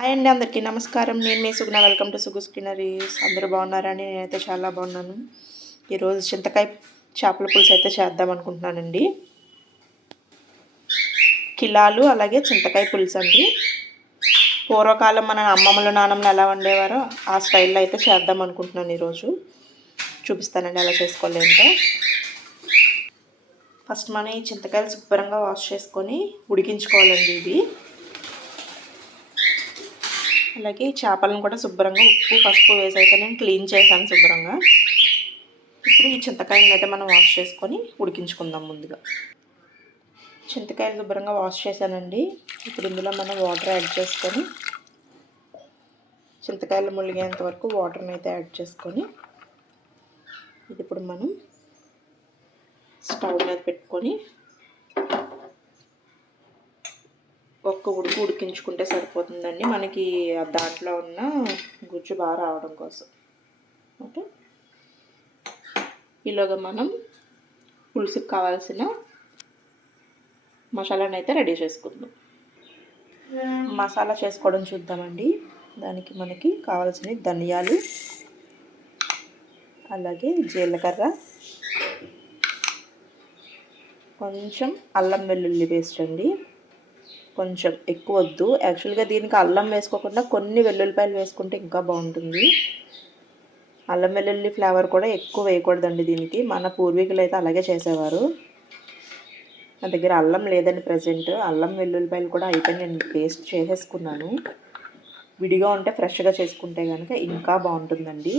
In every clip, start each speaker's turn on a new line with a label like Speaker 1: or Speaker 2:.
Speaker 1: Hi అండి అందరికీ నమస్కారం. నేను మీ సుగుణ. Welcome to సుగు స్కినరీస్. అందరూ బాగున్నారని నేనైతే చాలా బాగున్నాను. ఈరోజు చింతకాయ చేపల పులుసు అయితే చేద్దాం అనుకుంటున్నానండి. కిలాలు అలాగే చింతకాయ పులుసు అండి. పూర్వకాలం మన అమ్మమ్మలు నాన్నమ్మలు ఎలా వండేవారో ఆ స్టైల్లో అయితే చేద్దాం అనుకుంటున్నాను ఈరోజు. చూపిస్తానండి ఎలా చేసుకోలేంటో. ఫస్ట్ మనం ఈ చింతకాయలు శుభ్రంగా వాష్ చేసుకొని ఉడికించుకోవాలండి ఇవి. అలాగే చేపలను కూడా శుభ్రంగా ఉప్పు పసుపు వేసి అయితే నేను క్లీన్ చేశాను శుభ్రంగా. ఇప్పుడు ఈ చింతకాయలను అయితే మనం వాష్ చేసుకొని ఉడికించుకుందాం ముందుగా. చింతకాయలు శుభ్రంగా వాష్ చేశానండి. ఇప్పుడు ఇందులో మనం వాటర్ యాడ్ చేసుకొని చింతకాయలు ములిగేంత వరకు వాటర్ని అయితే యాడ్ చేసుకొని ఇది ఇప్పుడు మనం స్టవ్ మీద పెట్టుకొని ఒక్క ఉడుకు ఉడికించుకుంటే సరిపోతుందండి. మనకి దాంట్లో ఉన్న గుజ్జు బాగా రావడం కోసం. ఓకే? ఈలోగా మనం పులుసుకు కావాల్సిన మసాలాను అయితే రెడీ చేసుకుందాం. మసాలా చేసుకోవడం చూద్దామండి. దానికి మనకి కావాల్సిన ధనియాలు అలాగే జీలకర్ర కొంచెం అల్లం వెల్లుల్లి పేస్ట్ అండి. కొంచెం ఎక్కువ వద్దు యాక్చువల్గా దీనికి అల్లం వేసుకోకుండా కొన్ని వెల్లుల్లిపాయలు వేసుకుంటే ఇంకా బాగుంటుంది. అల్లం వెల్లుల్లి ఫ్లేవర్ కూడా ఎక్కువ వేయకూడదండి దీనికి. మన పూర్వీకులు అయితే అలాగే చేసేవారు. నా దగ్గర అల్లం లేదండి ప్రజెంట్. అల్లం వెల్లుల్లిపాయలు కూడా అయిపోయి నేను పేస్ట్ చేసేసుకున్నాను. విడిగా ఉంటే ఫ్రెష్గా చేసుకుంటే కనుక ఇంకా బాగుంటుందండి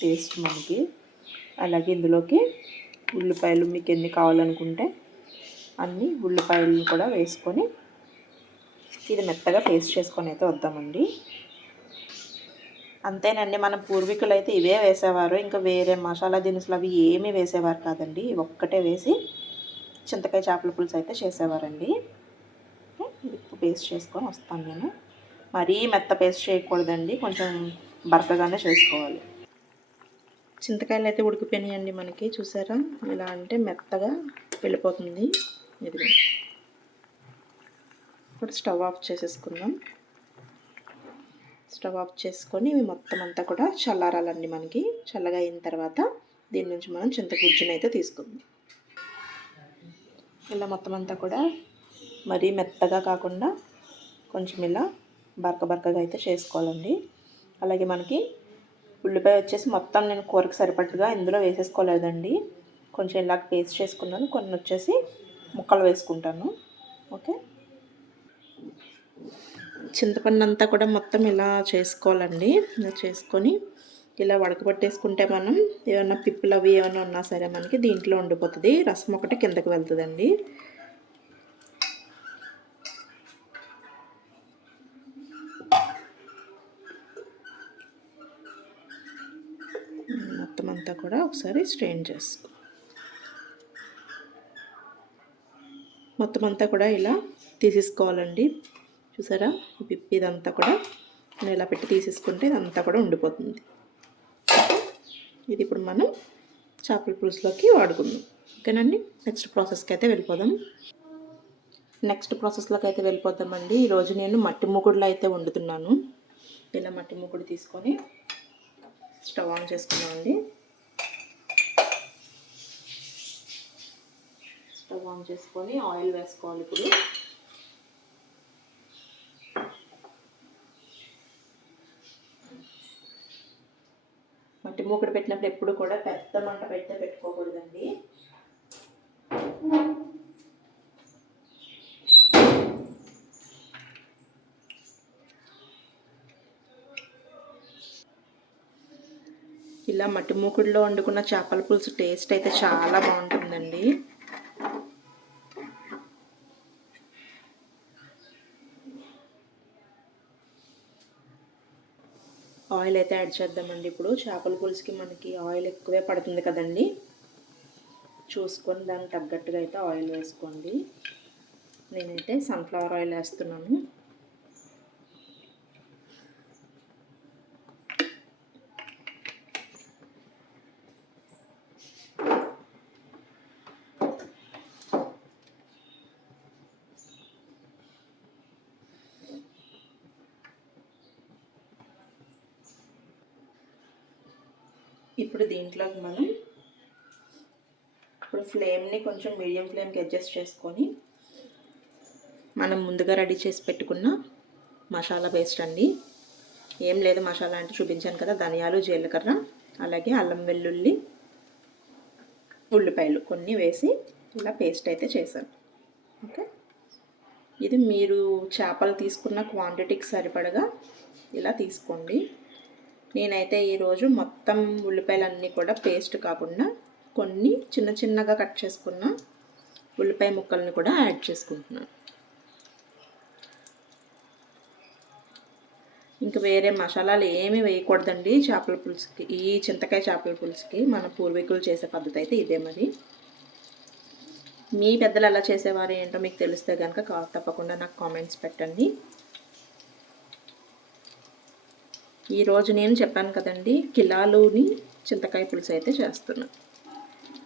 Speaker 1: టేస్ట్ మనకి. అలాగే ఇందులోకి ఉల్లిపాయలు మీకు ఎన్ని కావాలనుకుంటే అన్ని ఉల్లిపాయలను కూడా వేసుకొని ఇది మెత్తగా పేస్ట్ చేసుకొని అయితే వద్దామండి. అంతేనండి మన పూర్వీకులు అయితే ఇవే వేసేవారు. ఇంకా వేరే మసాలా దినుసులు అవి ఏమీ వేసేవారు కాదండి. ఒక్కటే వేసి చింతకాయ చేపల పులుసు అయితే చేసేవారండి. ఉప్పు పేస్ట్ చేసుకొని వస్తాను నేను. మరీ మెత్త పేస్ట్ చేయకూడదండి కొంచెం బరకగానే చేసుకోవాలి. చింతకాయలు అయితే ఉడికిపోయినాయండి మనకి చూసారా? ఇలా అంటే మెత్తగా వెళ్ళిపోతుంది. ఇది ఇప్పుడు స్టవ్ ఆఫ్ చేసేసుకుందాం. స్టవ్ ఆఫ్ చేసుకొని ఇవి మొత్తం అంతా కూడా చల్లారాలండి మనకి. చల్లగా అయిన తర్వాత దీని నుంచి మనం చింతగుజ్జుని అయితే తీసుకుందాం. ఇలా మొత్తం అంతా కూడా మరీ మెత్తగా కాకుండా కొంచెం ఇలా బరక బరకగా అయితే చేసుకోవాలండి. అలాగే మనకి ఉల్లిపాయ వచ్చేసి మొత్తం నేను కూరకు సరిపట్టుగా ఇందులో వేసేసుకోలేదండి. కొంచెం ఇలా పేస్ట్ చేసుకున్నాను. కొన్ని వచ్చేసి ముక్కలు వేసుకుంటాను. ఓకే? చింతపండు అంతా కూడా మొత్తం ఇలా చేసుకోవాలండి. ఇలా చేసుకొని ఇలా వడకబట్టేసుకుంటే మనం ఏమైనా పిప్పులు అవి ఏమైనా ఉన్నా సరే మనకి దీంట్లో ఉండిపోతుంది. రసం ఒకటి కిందకి వెళ్తుందండి. మొత్తం అంతా కూడా ఒకసారి స్ట్రెయిన్ చేసుకో మొత్తం అంతా కూడా ఇలా తీసేసుకోవాలండి. చూసారా? పిప్పి ఇదంతా కూడా నేను ఇలా పెట్టి తీసేసుకుంటే ఇదంతా కూడా ఉండిపోతుంది. ఇది ఇప్పుడు మనం చేపల పులుసులోకి వాడుకుందాం. ఓకేనండి? నెక్స్ట్ ప్రాసెస్కి అయితే వెళ్ళిపోదాం. నెక్స్ట్ ప్రాసెస్లోకి అయితే వెళ్ళిపోతామండి. ఈరోజు నేను మట్టి మూకుడులో అయితే వండుతున్నాను. ఇలా మట్టి మూకుడు తీసుకొని స్టవ్ ఆన్ చేసుకున్నామండి. స్టవ్ ఆన్ చేసుకొని ఆయిల్ వేసుకోవాలి ఇప్పుడు. మూకుడు పెట్టినప్పుడు ఎప్పుడు కూడా పెద్ద మంట పెట్టే పెట్టుకోకూడదండి. ఇలా మట్టి మూకుడులో వండుకున్న చేపల పులుసు టేస్ట్ అయితే చాలా బాగుంటుందండి ఆయిల్ అయితే యాడ్ చేద్దామండి ఇప్పుడు చేపల పులుసుకి మనకి ఆయిల్ ఎక్కువే పడుతుంది కదండి. చూసుకొని దానికి తగ్గట్టుగా అయితే ఆయిల్ వేసుకోండి. నేనైతే సన్ఫ్లవర్ ఆయిల్ వేస్తున్నాను. ఇప్పుడు దీంట్లోకి మనం ఇప్పుడు ఫ్లేమ్ని కొంచెం మీడియం ఫ్లేమ్కి అడ్జస్ట్ చేసుకొని మనం ముందుగా రెడీ చేసి పెట్టుకున్న మసాలా పేస్ట్ అండి. ఏం లేదు మసాలా అంటే చూపించాను కదా ధనియాలు జీలకర్ర అలాగే అల్లం వెల్లుల్లి ఉల్లిపాయలు కొన్ని వేసి ఇలా పేస్ట్ అయితే చేశాను. ఓకే? ఇది మీరు చేపలు తీసుకున్న క్వాంటిటీకి సరిపడగా ఇలా తీసుకోండి. నేనైతే ఈరోజు మొత్తం ఉల్లిపాయలన్నీ కూడా పేస్ట్ కాకుండా కొన్ని చిన్న చిన్నగా కట్ చేసుకున్న ఉల్లిపాయ ముక్కల్ని కూడా యాడ్ చేసుకుంటున్నాను. ఇంకా వేరే మసాలాలు ఏమీ వేయకూడదండి. చేపల పులుసుకి ఈ చింతకాయ చేపల పులుసుకి మన పూర్వీకులు చేసే పద్ధతి అయితే ఇదే మరి. మీ పెద్దలు ఎలా చేసేవారు ఏంటో మీకు తెలిస్తే కనుక తప్పకుండా నాకు కామెంట్స్ పెట్టండి. ఈరోజు నేను చెప్పాను కదండి కిలాలుని చింతకాయ పులుసు అయితే చేస్తున్నాను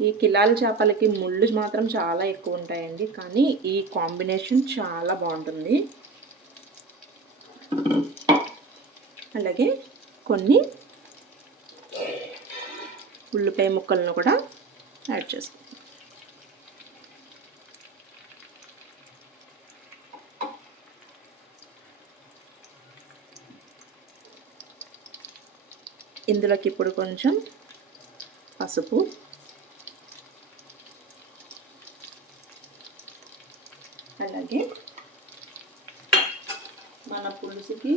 Speaker 1: ఈ కిలాల చేపలకి ముళ్ళు మాత్రం చాలా ఎక్కువ ఉంటాయండి కానీ ఈ కాంబినేషన్ చాలా బాగుంటుంది. అలాగే కొన్ని ఉల్లిపాయ ముక్కలను కూడా యాడ్ చేసుకుంటాం ఇందులోకి ఇప్పుడు కొంచెం పసుపు. అలాగే మన పులుసుకి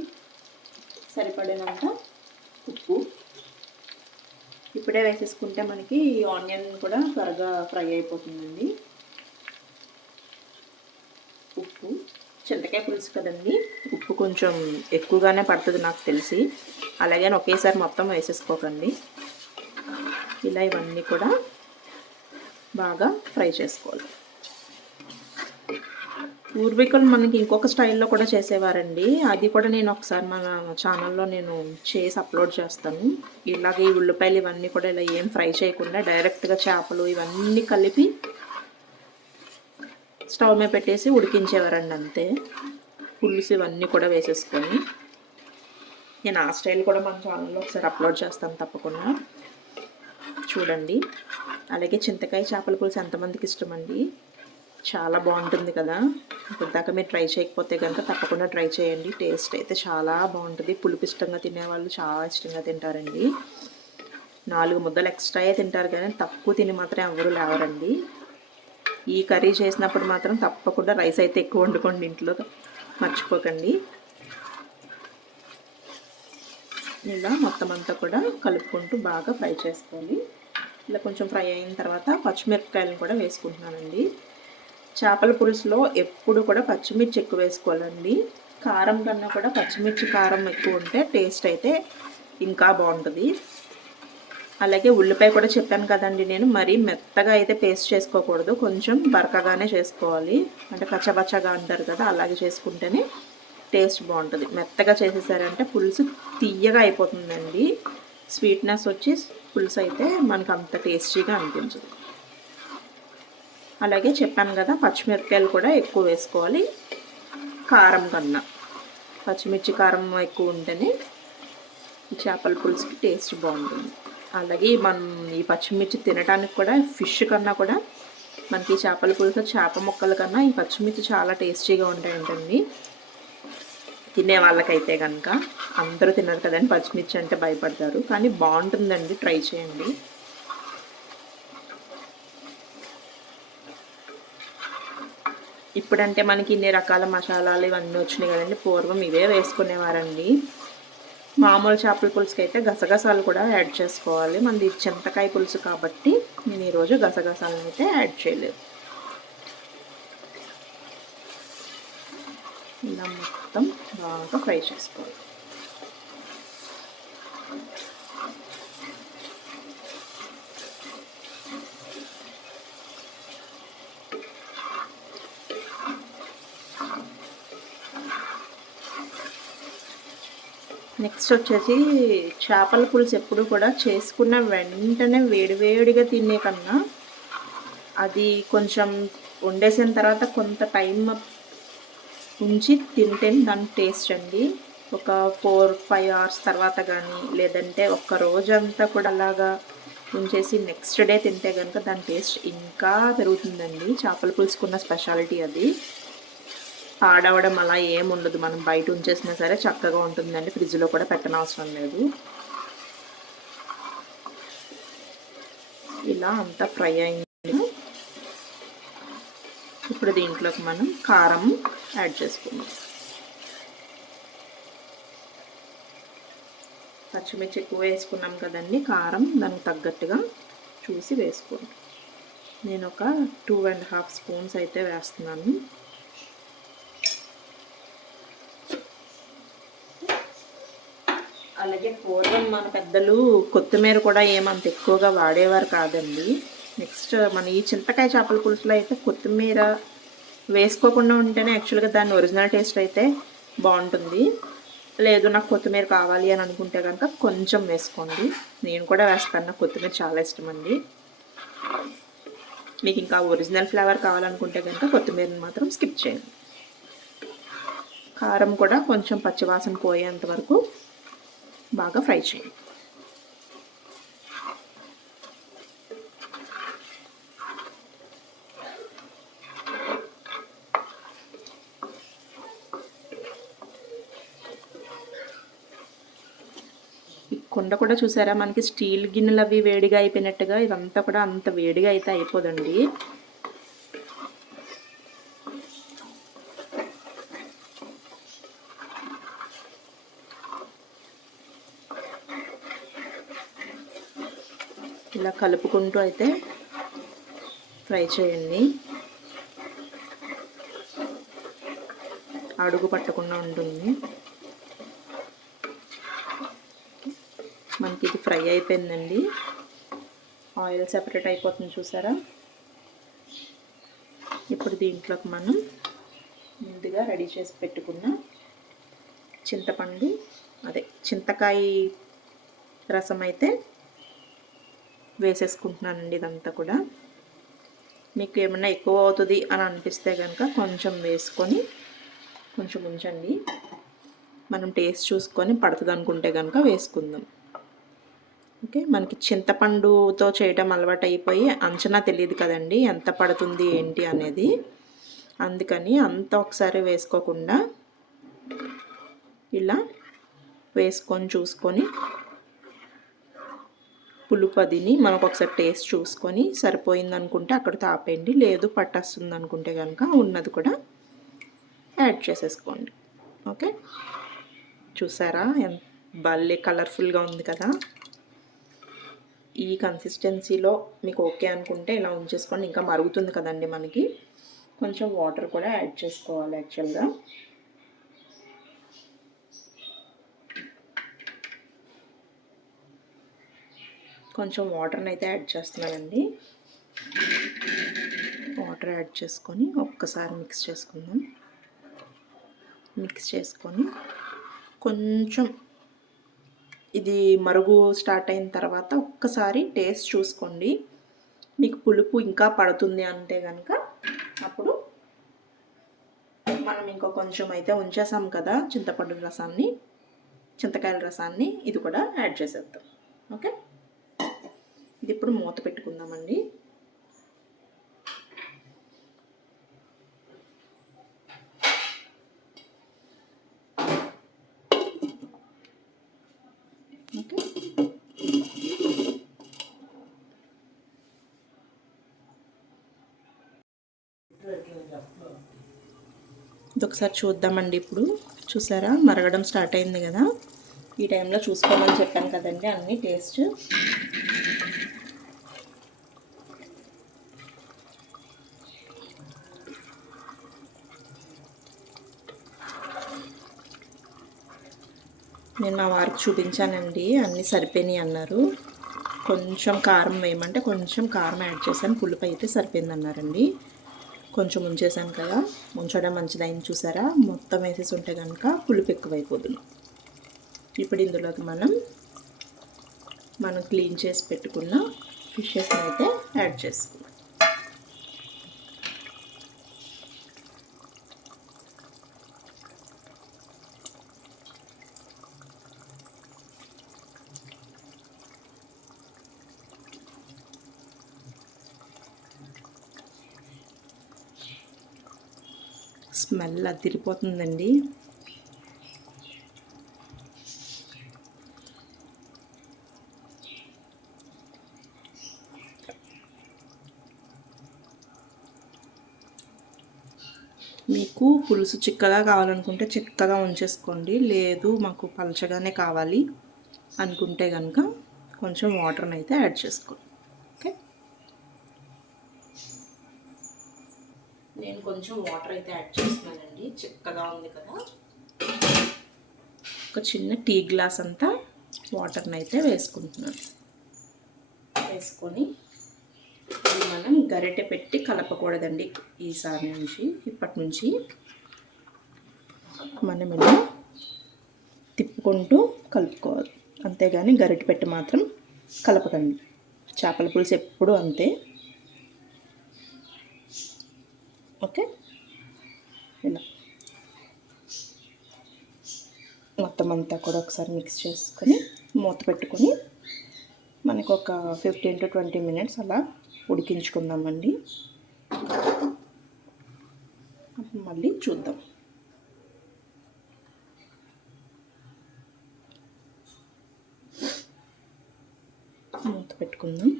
Speaker 1: సరిపడినంత ఉప్పు. ఇప్పుడే వేసేసుకుంటే మనకి ఆనియన్ కూడా త్వరగా ఫ్రై అయిపోతుందండి ఉప్పు చింతకాయ పులుసు కదండి. ఉప్పు కొంచెం ఎక్కువగానే పడుతుంది నాకు తెలిసి. అలాగే ఒకేసారి మొత్తం వేసేసుకోకండి. ఇలా ఇవన్నీ కూడా బాగా ఫ్రై చేసుకోవాలి. పూర్వీకులు మనకి ఇంకొక స్టైల్లో కూడా చేసేవారండి. అది కూడా నేను ఒకసారి మన ఛానల్లో నేను చేసి అప్లోడ్ చేస్తాను. ఇలాగే ఈ ఉల్లిపాయలు ఇవన్నీ కూడా ఇలా ఏం ఫ్రై చేయకుండా డైరెక్ట్గా చేపలు ఇవన్నీ కలిపి స్టవ్ మీద పెట్టేసి ఉడికించేవారండి అంతే. పులుసు ఇవన్నీ కూడా వేసేసుకొని. నేను ఆ స్టైల్ కూడా మన ఛానల్లో ఒకసారి అప్లోడ్ చేస్తాను తప్పకుండా. చూడండి. అలాగే చింతకాయ చేపల పులుసు ఎంతమందికి ఇష్టమండి? చాలా బాగుంటుంది కదా. ఇప్పుడు దాకా మీరు ట్రై చేయకపోతే కనుక తప్పకుండా ట్రై చేయండి. టేస్ట్ అయితే చాలా బాగుంటుంది. పులుపు ఇష్టంగా తినేవాళ్ళు చాలా ఇష్టంగా తింటారండి. నాలుగు ముద్దలు ఎక్స్ట్రా తింటారు కానీ తక్కువ తిని మాత్రం ఎవరు లేవరండి. ఈ కర్రీ చేసినప్పుడు మాత్రం తప్పకుండా రైస్ అయితే ఎక్కువ వండుకోండి ఇంట్లో. మర్చిపోకండి. ఇలా మొత్తం అంతా కూడా కలుపుకుంటూ బాగా ఫ్రై చేసుకోవాలి. ఇలా కొంచెం ఫ్రై అయిన తర్వాత పచ్చిమిరపకాయలను కూడా వేసుకుంటున్నానండి. చేపల పులుసులో ఎప్పుడు కూడా పచ్చిమిర్చి ఎక్కువ వేసుకోవాలండి. కారం కన్నా కూడా పచ్చిమిర్చి కారం ఎక్కువ ఉంటే టేస్ట్ అయితే ఇంకా బాగుంటుంది. అలాగే ఉల్లిపాయ కూడా చెప్పాను కదండి నేను. మరీ మెత్తగా అయితే పేస్ట్ చేసుకోకూడదు. కొంచెం బరకగానే చేసుకోవాలి. అంటే పచ్చపచ్చగా అంటారు కదా అలాగే చేసుకుంటేనే టేస్ట్ బాగుంటుంది. మెత్తగా చేసేసారంటే పులుసు తీయగా అయిపోతుందండి. స్వీట్నెస్ వచ్చి పులుసు అయితే మనకు అంత టేస్టీగా అనిపించదు. అలాగే చెప్పాను కదా పచ్చిమిరపకాయలు కూడా ఎక్కువ వేసుకోవాలి. కారం కన్నా. పచ్చిమిర్చి కారం ఎక్కువ ఉంటేనే చేపల పులుసుకి టేస్ట్ బాగుంటుంది. అలాగే మనం ఈ పచ్చిమిర్చి తినడానికి కూడా ఫిష్ కన్నా కూడా మనకి చేపల పులుసు చేప ముక్కల కన్నా ఈ పచ్చిమిర్చి చాలా టేస్టీగా ఉంటాయంటండి. తినే వాళ్ళకైతే కనుక అందరూ తినరు కదండి పచ్చిమిర్చి అంటే భయపడతారు. కానీ బాగుంటుందండి ట్రై చేయండి. ఇప్పుడంటే మనకి ఇన్ని రకాల మసాలాలు ఇవన్నీ వచ్చినాయి కదండి పూర్వం ఇవే వేసుకునేవారండి. మామూలు చేపల పులుసుకి అయితే గసగసాలు కూడా యాడ్ చేసుకోవాలి. మనది చింతకాయ పులుసు కాబట్టి నేను ఈరోజు గసగసాలను అయితే యాడ్ చేయలేదు. ఇలా మొత్తం బాగా ఫ్రై చేసుకోవాలి. నెక్స్ట్ వచ్చేసి చేపల పులుసు ఎప్పుడు కూడా చేసుకున్న వెంటనే వేడివేడిగా తినే కన్నా అది కొంచెం వండేసిన తర్వాత కొంత టైం ఉంచి తింటే దాని టేస్ట్ అండి. ఒక ఫోర్ ఫైవ్ అవర్స్ తర్వాత కానీ లేదంటే ఒక్క రోజంతా కూడా అలాగా ఉంచేసి నెక్స్ట్ డే తింటే కనుక దాని టేస్ట్ ఇంకా పెరుగుతుందండి. చేపల పులుసుకున్న స్పెషాలిటీ అది. పాడవడం అలా ఏం ఉండదు. మనం బయట ఉంచేసినా సరే చక్కగా ఉంటుందండి. ఫ్రిడ్జ్లో కూడా పెట్టనవసరం లేదు. ఇలా అంతా ఫ్రై అయింది. ఇప్పుడు దీంట్లోకి మనం కారం యాడ్ చేసుకుందాం. పచ్చిమిర్చి ఎక్కువ వేసుకున్నాం కదండి. కారం దానికి తగ్గట్టుగా చూసి వేసుకోండి. నేను ఒక టూ అండ్ హాఫ్ స్పూన్స్ అయితే వేస్తున్నాను. అలాగే పూర్వం మన పెద్దలు కొత్తిమీర కూడా ఏమంత ఎక్కువగా వాడేవారు కాదండి. నెక్స్ట్ మన ఈ చింతకాయ చేపల పులుసులో అయితే కొత్తిమీర వేసుకోకుండా ఉంటేనే యాక్చువల్గా దాని ఒరిజినల్ టేస్ట్ అయితే బాగుంటుంది. లేదు నాకు కొత్తిమీర కావాలి అని అనుకుంటే కనుక కొంచెం వేసుకోండి. నేను కూడా వేస్తాను. నాకు కొత్తిమీర చాలా ఇష్టం అండి. మీకు ఇంకా ఒరిజినల్ ఫ్లేవర్ కావాలనుకుంటే కనుక కొత్తిమీరని మాత్రం స్కిప్ చేయండి. కారం కూడా కొంచెం పచ్చివాసన పోయేంత వరకు బాగా ఫ్రై చేయండి కుండ కూడా చూసారా? మనకి స్టీల్ గిన్నెలు అవి వేడిగా అయిపోయినట్టుగా ఇదంతా కూడా అంత వేడిగా అయితే అయిపోదండి ఇలా కలుపుకుంటూ అయితే ఫ్రై చేయండి. అడుగు పట్టకుండా ఉంటుంది. మనకి ఇది ఫ్రై అయిపోయిందండి. ఆయిల్ సెపరేట్ అయిపోతుంది చూసారా? ఇప్పుడు దీంట్లోకి మనం ముందుగా రెడీ చేసి పెట్టుకున్న చింతపండు అదే చింతకాయ రసం అయితే వేసేసుకుంటున్నానండి ఇదంతా కూడా. మీకు ఏమన్నా ఎక్కువ అవుతుంది అని అనిపిస్తే కనుక కొంచెం వేసుకొని కొంచెం ఉంచండి. మనం టేస్ట్ చూసుకొని పడుతుంది అనుకుంటే కనుక వేసుకుందాం. ఓకే మనకి చింతపండుతో చేయటం అలవాటు అయిపోయి అంచనా తెలియదు కదండి ఎంత పడుతుంది ఏంటి అనేది. అందుకని అంత ఒకసారి వేసుకోకుండా ఇలా వేసుకొని చూసుకొని పులుపు అదిని మనకు ఒకసారి టేస్ట్ చూసుకొని సరిపోయింది అనుకుంటే అక్కడ తాపేయండి. లేదు పట్టేస్తుంది అనుకుంటే కనుక ఉన్నది కూడా యాడ్ చేసేసుకోండి. ఓకే? చూసారా? ఎంత భలే కలర్ఫుల్గా ఉంది కదా? ఈ కన్సిస్టెన్సీలో మీకు ఓకే అనుకుంటే ఇలా ఉంచేసుకోండి. ఇంకా మరుగుతుంది కదండి మనకి. కొంచెం వాటర్ కూడా యాడ్ చేసుకోవాలి యాక్చువల్గా. కొంచెం వాటర్ని అయితే యాడ్ చేస్తున్నానండి. వాటర్ యాడ్ చేసుకొని ఒక్కసారి మిక్స్ చేసుకుందాం. మిక్స్ చేసుకొని కొంచెం ఇది మరుగు స్టార్ట్ అయిన తర్వాత ఒక్కసారి టేస్ట్ చూసుకోండి. మీకు పులుపు ఇంకా పడుతుంది అంటే కనుక అప్పుడు మనం ఇంకో కొంచెం అయితే ఉంచేసాం కదా చింతపండు రసాన్ని చింతకాయల రసాన్ని ఇది కూడా యాడ్ చేసేద్దాం. ఓకే? ఇది ఇప్పుడు మూత పెట్టుకుందామండి. ఓకే. ఇది ఒకసారి చూద్దామండి ఇప్పుడు. చూసారా? మరగడం స్టార్ట్ అయింది కదా. ఈ టైంలో చూసుకోమని చెప్పాను కదండి అన్ని టేస్ట్. నేను మా వారికి చూపించానండి అన్నీ సరిపోయినాయి అన్నారు. కొంచెం కారం వేయమంటే కొంచెం కారం యాడ్ చేశాను పులుపు అయితే సరిపోయింది అన్నారండి కొంచెం ఉంచేసాను కదా ఉంచడం మంచిదైంది చూసారా? మొత్తం వేసేసి ఉంటే కనుక పులుపు ఎక్కువైపోతుంది ఇప్పుడు ఇందులోకి మనం మనం క్లీన్ చేసి పెట్టుకున్న ఫిషెస్ని అయితే యాడ్ చేసుకుందాం ఇలా తిరిగిపోతుందండి. మీకు పులుసు చిక్కగా కావాలనుకుంటే చిక్కగా ఉంచేసుకోండి. లేదు మాకు పలచగానే కావాలి అనుకుంటే కనుక కొంచెం వాటర్ని అయితే యాడ్ చేసుకోండి ఓకే నేను కొంచెం వాటర్ అయితే యాడ్ చేస్తున్నానండి. చిక్కగా ఉంది కదా. ఒక చిన్న టీ గ్లాస్ అంతా వాటర్ని అయితే వేసుకుంటున్నాను. వేసుకొని మనం గరిటె పెట్టి కలపకూడదండి ఈసారి నుంచి ఇప్పటి నుంచి. మనం ఇలా తిప్పుకుంటూ కలుపుకోవాలి. అంతేగాని గరిటె పెట్టి మాత్రం కలపకండి. చేపల పులుసు ఎప్పుడు అంతే. ఓకే? ఇలా మొత్తం అంతా కూడా ఒకసారి మిక్స్ చేసుకొని మూత పెట్టుకొని మనకు ఒక ఫిఫ్టీన్ టు ట్వంటీ మినిట్స్ అలా ఉడికించుకుందామండి. మళ్ళీ చూద్దాం. మూత పెట్టుకుందాం.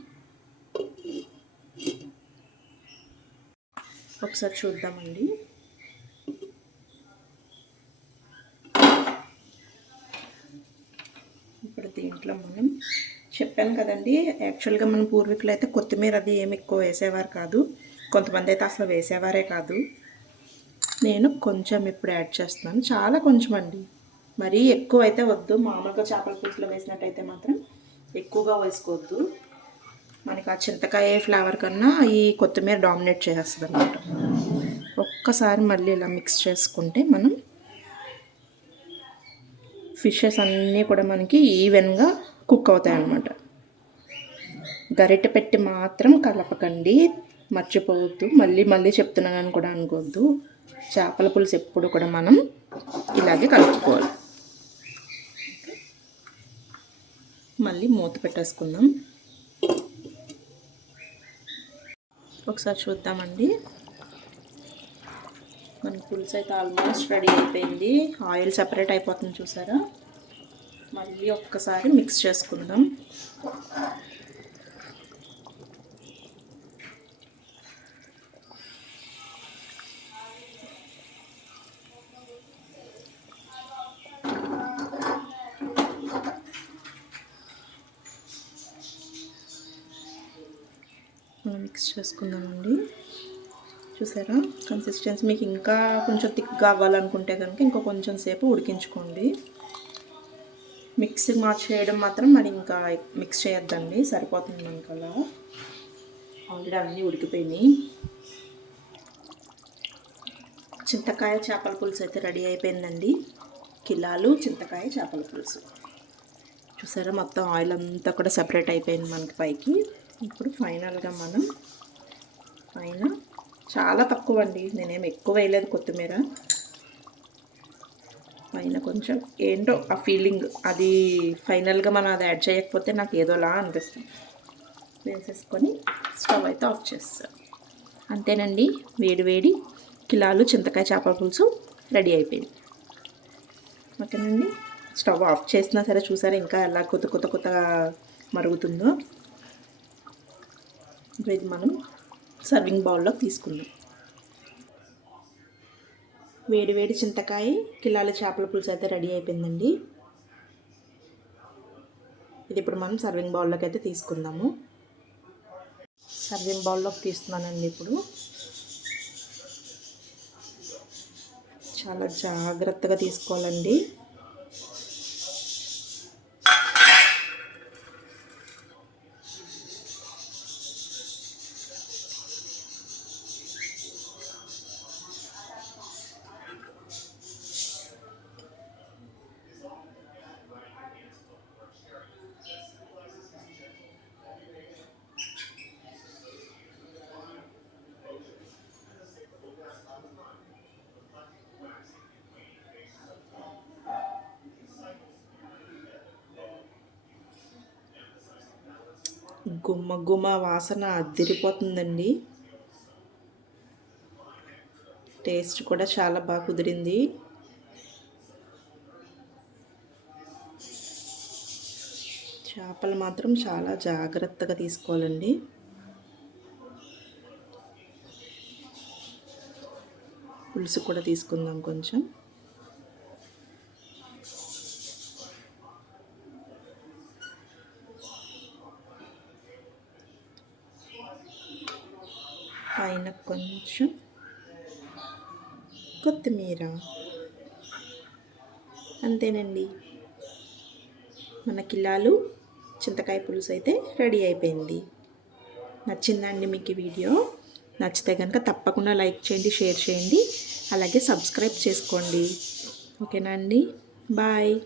Speaker 1: ఒకసారి చూద్దామండి. ఇప్పుడు దీంట్లో మనం చెప్పాను కదండి యాక్చువల్గా మన పూర్వీకులు అయితే కొత్తిమీర అది ఏమి ఎక్కువ వేసేవారు కాదు. కొంతమంది అయితే అసలు వేసేవారే కాదు. నేను కొంచెం ఇప్పుడు యాడ్ చేస్తున్నాను. చాలా కొంచెం అండి. మరీ ఎక్కువ అయితే వద్దు. మామూలుగా చేపల పులుసులో వేసినట్టయితే మాత్రం ఎక్కువగా వేసుకోవద్దు. మనకి ఆ చింతకాయ ఫ్లేవర్ కన్నా ఈ కొత్తిమీర డామినేట్ చేసేస్తుంది అనమాట ఒక్కసారి మళ్ళీ ఇలా మిక్స్ చేసుకుంటే మనం ఫిషెస్ అన్నీ కూడా మనకి ఈవెన్గా కుక్ అవుతాయి అన్నమాట గరిటె పెట్టి మాత్రం కలపకండి మర్చిపోవద్దు. మళ్ళీ మళ్ళీ చెప్తున్నానని కూడా అనుకోవద్దు. చేపల పులుసు ఎప్పుడు కూడా మనం ఇలాగే కలుపుకోవాలి. మళ్ళీ మూత పెట్టేసుకుందాం. ఒకసారి చూద్దామండి. మన పులుసు అయితే ఆల్మోస్ట్ రెడీ అయిపోయింది. ఆయిల్ సపరేట్ అయిపోతుంది చూసారా? మళ్ళీ ఒక్కసారి మిక్స్ చేసుకుందాం. మిక్స్ చేసుకుందామండి. చూసారా? కన్సిస్టెన్సీ మీకు ఇంకా కొంచెం థిక్గా అవ్వాలనుకుంటే కనుక ఇంకా కొంచెం సేపు ఉడికించుకోండి. మిక్సీ మార్చేయడం మాత్రం మరి ఇంకా మిక్స్ చేయొద్దండి సరిపోతుంది మనకు అలా. ఆల్రెడీ అన్నీ ఉడికిపోయినాయి. చింతకాయ చేపల పులుసు అయితే రెడీ అయిపోయిందండి. కిలాలు చింతకాయ చేపల పులుసు. చూసారా? మొత్తం ఆయిల్ అంతా కూడా సెపరేట్ అయిపోయింది మనకి పైకి. ఇప్పుడు ఫైనల్గా మనం పైన చాలా తక్కువ అండి నేనేం ఎక్కువ వేయలేదు కొత్తిమీర. పైన కొంచెం ఏంటో ఆ ఫీలింగ్. అది ఫైనల్గా మనం అది యాడ్ చేయకపోతే నాకు ఏదోలా అనిపిస్తుంది. వేసేసుకొని స్టవ్ అయితే ఆఫ్ చేస్తాను అంతేనండి. వేడి వేడి కిలాలు చింతకాయ చేపల పులుసు రెడీ అయిపోయింది. ఓకేనండి. స్టవ్ ఆఫ్ చేసినా సరే చూసారా ఇంకా ఎలా కొత్త కొత్త కొత్తగా మరుగుతుందో. ఇది మనం సర్వింగ్ బౌల్లోకి తీసుకుందాం. వేడి వేడి చింతకాయ కిలాల చేపల పులుసు అయితే రెడీ అయిపోయిందండి. ఇది ఇప్పుడు మనం సర్వింగ్ బౌల్లోకి అయితే తీసుకుందాము. సర్వింగ్ బౌల్లోకి తీస్తున్నానండి ఇప్పుడు. చాలా జాగ్రత్తగా తీసుకోవాలండి. గుమ్మ గుమ్మ వాసన అదిరిపోతుందండి. టేస్ట్ కూడా చాలా బాగా కుదిరింది. చేపలు మాత్రం చాలా జాగ్రత్తగా తీసుకోవాలండి. పులుసు కూడా తీసుకుందాం కొంచెం పైన కొంచెం మీరా? అంతేనండి. మన కిల్లాలు చింతకాయ పులుసు అయితే రెడీ అయిపోయింది. నచ్చిందండి మీకు ఈ వీడియో? నచ్చితే కనుక తప్పకుండా లైక్ చేయండి షేర్ చేయండి. అలాగే సబ్స్క్రైబ్ చేసుకోండి. ఓకేనా అండి? బాయ్.